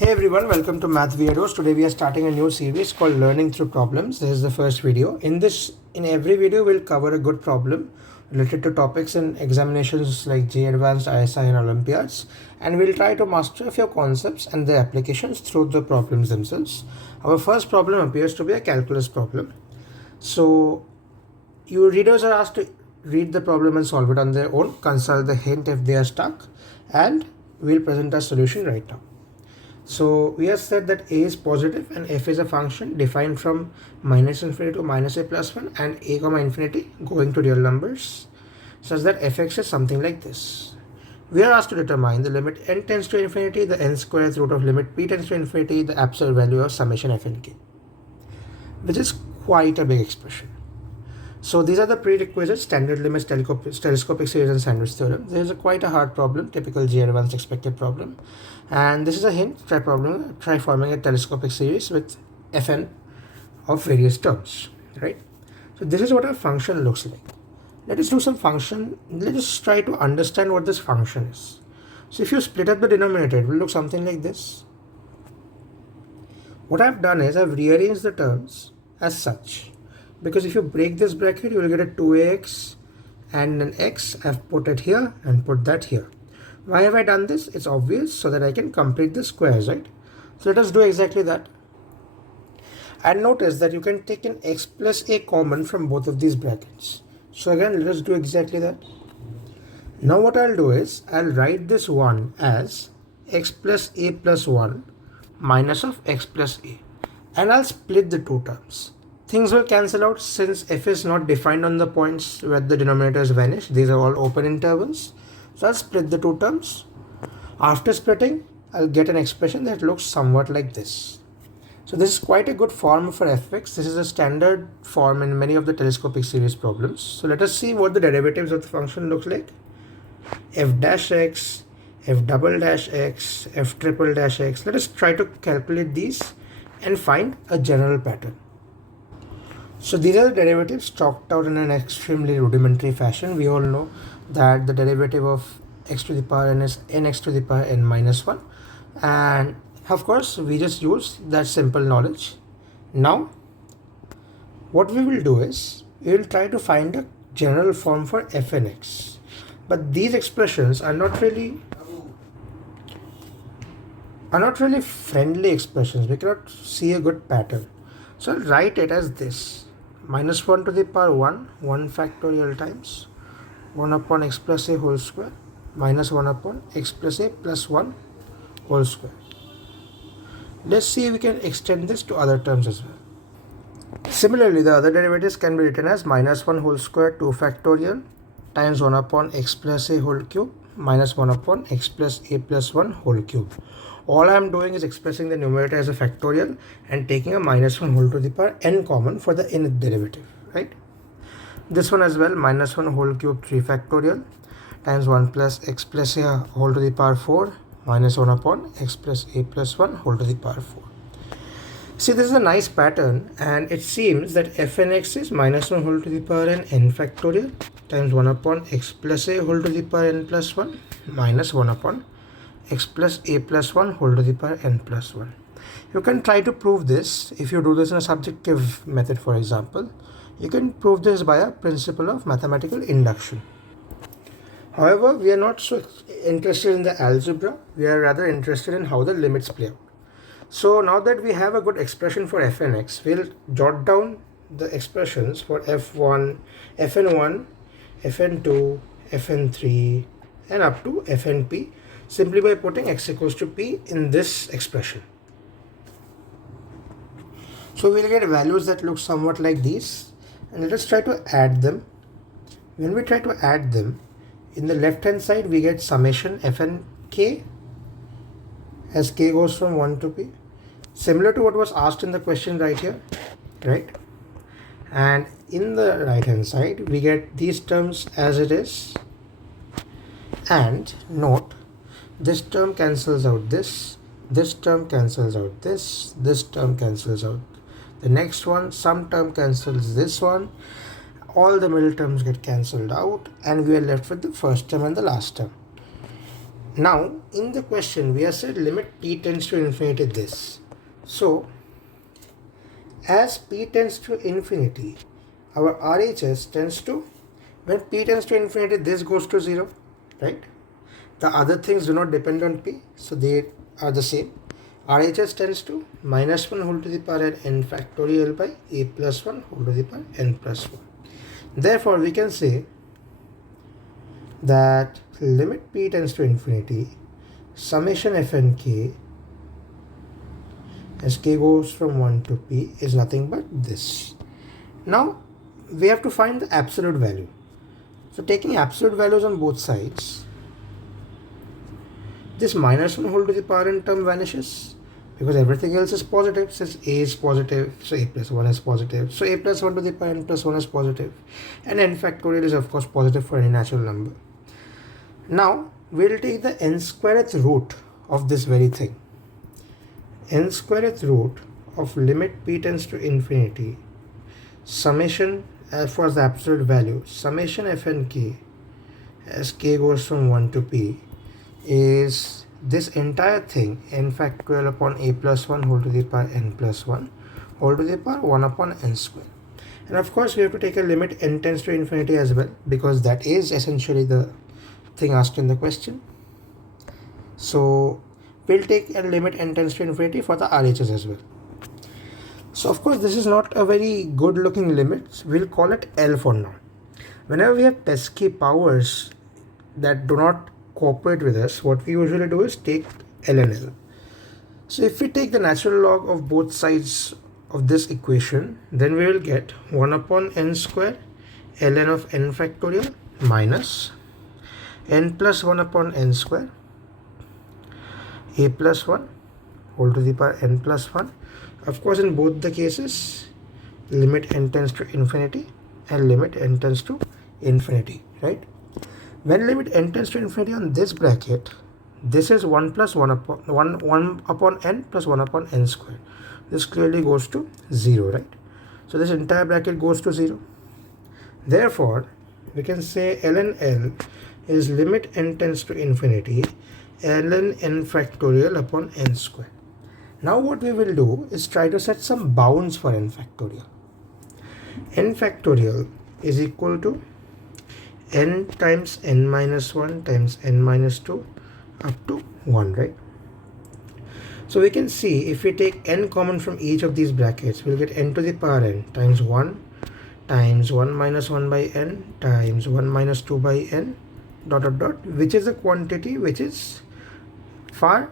Hey everyone, welcome to Math Weirdos. Today we are starting a new series called Learning Through Problems. This is the first video. In every video, we'll cover a good problem related to topics in examinations like JEE Advanced, ISI and Olympiads. And we'll try to master a few concepts and their applications through the problems themselves. Our first problem appears to be a calculus problem. So you readers are asked to read the problem and solve it on their own, consult the hint if they are stuck, and we'll present our solution right now. So we have said that a is positive and f is a function defined from minus infinity to minus a plus 1 and a comma infinity going to real numbers, such that fx is something like this. We are asked to determine the limit n tends to infinity, the n squared root of limit p tends to infinity, the absolute value of summation f and k, which is quite a big expression. So these are the prerequisites: standard limits, telescopic series and Sandwich theorem. There is quite a hard problem, typical JEE Advanced expected problem. And this is a hint: try forming a telescopic series with fn of various terms, right? So this is what our function looks like. Let us do some function. Let us try to understand what this function is. So if you split up the denominator, it will look something like this. What I've done is I've rearranged the terms as such, because if you break this bracket, you will get a 2ax and an x. I've put it here and put that here. Why have I done this? It's obvious, so that I can complete the squares, right? So let us do exactly that. And notice that you can take an x plus a common from both of these brackets. So again, let us do exactly that. Now what I'll do is I'll write this one as x plus a plus 1 minus of x plus a, and I'll split the two terms. Things will cancel out since f is not defined on the points where the denominators vanish. These are all open intervals. So I'll split the two terms. After splitting, I'll get an expression that looks somewhat like this. So this is quite a good form for fx. This is a standard form in many of the telescopic series problems. So let us see what the derivatives of the function looks like. F dash x, f double dash x, f triple dash x. Let us try to calculate these and find a general pattern. So these are the derivatives chalked out in an extremely rudimentary fashion. We all know that the derivative of x to the power n is nx to the power n minus 1. And of course, we just use that simple knowledge. Now, what we will do is, we will try to find a general form for f and x. But these expressions are not really friendly expressions. We cannot see a good pattern. So I'll write it as this: minus 1 to the power 1 factorial times 1 upon x plus a whole square minus 1 upon x plus a plus 1 whole square. Let's see if we can extend this to other terms as well. Similarly, the other derivatives can be written as minus 1 whole square 2 factorial times 1 upon x plus a whole cube minus 1 upon x plus a plus 1 whole cube. All I am doing is expressing the numerator as a factorial and taking a minus 1 whole to the power n common for the nth derivative, right? This one as well, minus 1 whole cube 3 factorial times 1 plus x plus a whole to the power 4 minus 1 upon x plus a plus 1 whole to the power 4. See, this is a nice pattern, and it seems that f and x is minus 1 whole to the power n factorial times 1 upon x plus a whole to the power n plus 1 minus 1 upon x plus a plus 1 whole to the power n plus 1. You can try to prove this. If you do this in a subjective method, for example, you can prove this by a principle of mathematical induction. However, we are not so interested in the algebra. We are rather interested in how the limits play out. So now that we have a good expression for f and x, we'll jot down the expressions for f1, fn1, fn2, fn3 and up to fnp, simply by putting x equals to p in this expression. So we'll get values that look somewhat like these, and let us try to add them. When we try to add them, in the left hand side we get summation f and k as k goes from 1 to p, similar to what was asked in the question right here, right? And in the right hand side we get these terms as it is, and note, this term cancels out this term cancels out this term cancels out the next one, some term cancels this one, all the middle terms get cancelled out, and we are left with the first term and the last term. Now in the question we have said limit p tends to infinity this. So as p tends to infinity, our RHS tends to, when p tends to infinity, this goes to 0, right? The other things do not depend on p, so they are the same. RHS tends to -1 whole to the power n factorial by a plus 1 whole to the power n plus 1. Therefore, we can say that limit p tends to infinity, summation fn k as k goes from 1 to p is nothing but this. Now we have to find the absolute value. So taking absolute values on both sides, this -1 whole to the power n term vanishes because everything else is positive. Since a is positive, so a plus 1 is positive. So a plus 1 to the power n plus 1 is positive. And n factorial is of course positive for any natural number. Now we'll take the n squareth root of this very thing. N squareth root of limit p tends to infinity, summation as far as the absolute value, summation fn k as k goes from 1 to p is this entire thing, n factorial upon a plus 1 whole to the power n plus 1 whole to the power 1 upon n square. And of course we have to take a limit n tends to infinity as well, because that is essentially the thing asked in the question. So we'll take a limit n tends to infinity for the RHS as well. So of course this is not a very good looking limit. We'll call it L for now. Whenever we have pesky powers that do not cooperate with us, what we usually do is take ln L. So if we take the natural log of both sides of this equation, then we will get 1 upon n square ln of n factorial minus n plus 1 upon n square a plus 1 whole to the power n plus 1. Of course in both the cases limit n tends to infinity and limit n tends to infinity, right? When limit n tends to infinity on this bracket, this is 1 plus 1 upon n plus 1 upon n square. This clearly goes to 0, right? So this entire bracket goes to 0. Therefore we can say ln L is limit n tends to infinity ln n factorial upon n square. Now what we will do is try to set some bounds for n factorial. N factorial is equal to n times n minus 1 times n minus 2 up to 1, right? So we can see if we take n common from each of these brackets, we'll get n to the power n times 1 times 1 minus 1 by n times 1 minus 2 by n dot dot dot, which is a quantity which is far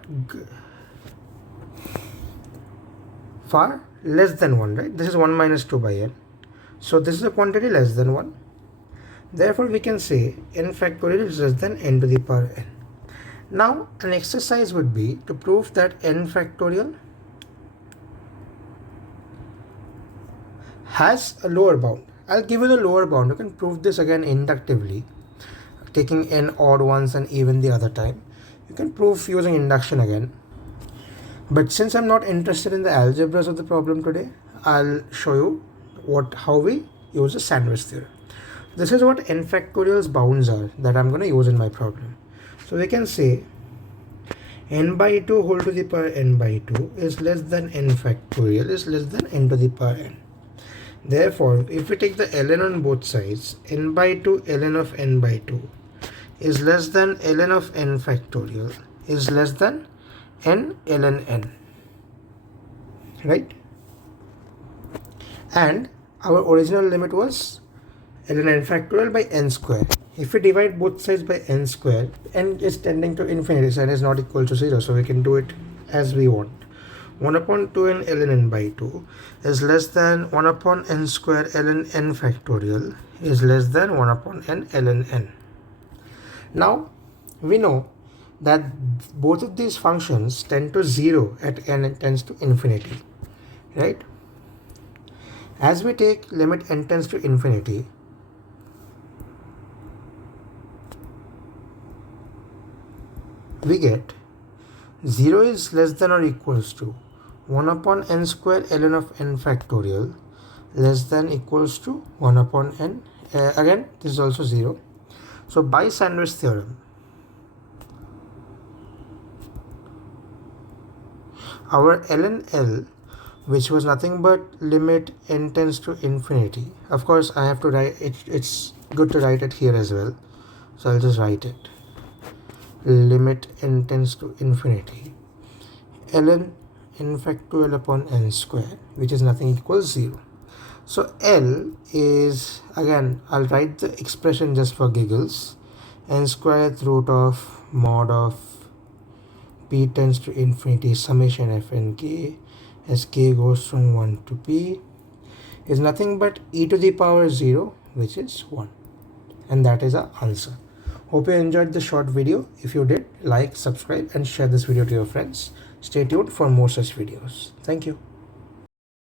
less than 1, right? This is 1 minus 2 by n. So this is a quantity less than 1. Therefore we can say n factorial is less than n to the power n. Now an exercise would be to prove that n factorial has a lower bound. I'll give you the lower bound. You can prove this again inductively, taking n odd ones and even the other time. You can prove using induction again. But since I'm not interested in the algebras of the problem today, I'll show you how we use the sandwich theorem. This is what n factorial's bounds are that I'm going to use in my problem. So we can say n by 2 whole to the power n by 2 is less than n factorial is less than n to the power n. Therefore, if we take the ln on both sides, n by 2 ln of n by 2 is less than ln of n factorial is less than n ln n, right? And our original limit was ln n factorial by n square. If we divide both sides by n square, n is tending to infinity, so n is not equal to 0, so we can do it as we want. 1 upon 2n ln n by 2 is less than 1 upon n square ln n factorial is less than 1 upon n ln n. Now we know that both of these functions tend to 0 at n tends to infinity, right? As we take limit n tends to infinity, we get 0 is less than or equals to 1 upon n square ln of n factorial less than equals to 1 upon n. Again, this is also 0. So by sandwich theorem, our ln L, which was nothing but limit n tends to infinity. Of course, I have to write it. It's good to write it here as well. So I'll just write it. Limit n tends to infinity. ln n factorial upon n square, which is nothing equals 0. So L is, again, I'll write the expression just for giggles. N squared root of mod of p tends to infinity summation f n k as k goes from 1 to p is nothing but e to the power 0, which is 1. And that is our answer. Hope you enjoyed the short video. If you did, like, subscribe and share this video to your friends. Stay tuned for more such videos. Thank you.